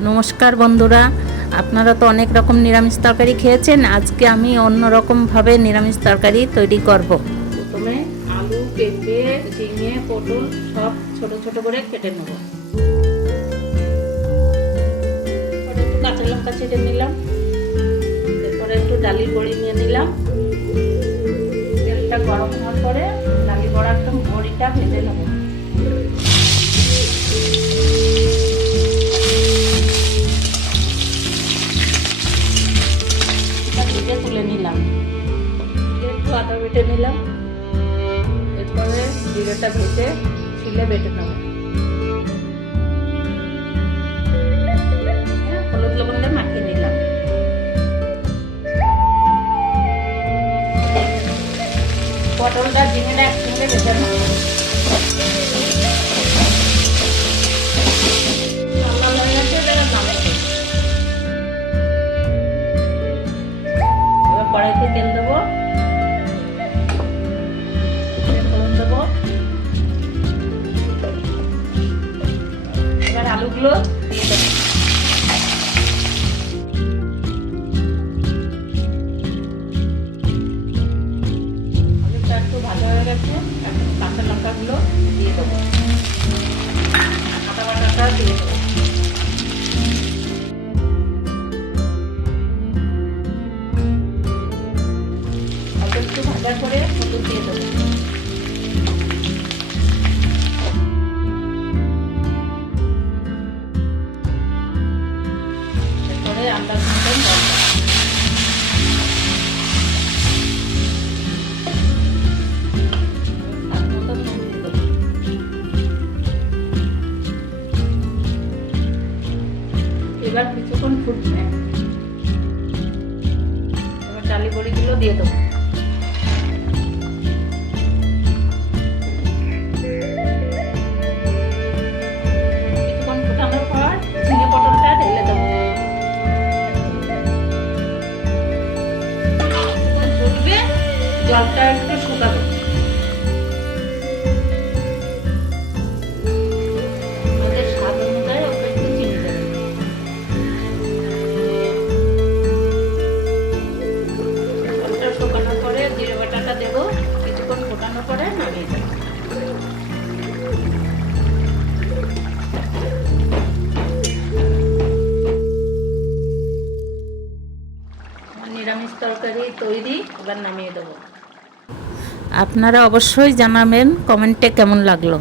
নমস্কার বন্ধুরা, আপনারা তো অনেক রকম নিরামিষ তরকারি খেয়েছেন। আজকে আমি অন্য রকমভাবে নিরামিষ তরকারি তৈরি করব। প্রথমে আলু, পেঁপে, ঝিঙে, পটল সব ছোট ছোট করে কেটে নেব। একটু কাঁচা লঙ্কা ছেড়ে নিলাম, এরপরে একটু ডালির বড়ি নিয়ে নিলাম। তেলটা গরম হওয়ার পরে ডালি বড়া একদম বড়িটা ভেজে নেব। তুলে নিলাম, একটু আদা বেটে নিলাম, এরপরে জিরেটা ভেজে শিলে বেটে নেব। হলুদ লবণ দিয়ে মাখিয়ে নিলাম। পটলটা ঝিঙেটা একসঙ্গে ভেজে নেব। কড়াইতে তেল দেবো, ফোড়ন দেবো। এবার আলুগুলো দিয়ে দেবো। আলুটা একটু ভালো হয়ে গেছে, এখন কাঁচা লঙ্কাগুলো দিয়ে দেবো, আদা বাটাটা দিয়ে দেবো। একটু ভাজা করে হলুদ দিয়ে দেবো। এরপরে আন্দাজ মতন এবার কিছুক্ষণ ফুটবে, এবার ডালি বড়িগুলো দিয়ে দেবো। জলটা একটু শুকাবো, আমাদের স্বাদ অনুযায়ী অল্প একটু চিনি দেবো। জলটা শুকানোর পরে জিরে বাটাটা দেবো, কিছুক্ষণ ফোটানোর পরে নামিয়ে দেবো। নিরামিষ তরকারি তৈরি, এবার নামিয়ে দেবো। আপনারা অবশ্যই জানাবেন কমেন্টে কেমন লাগলো।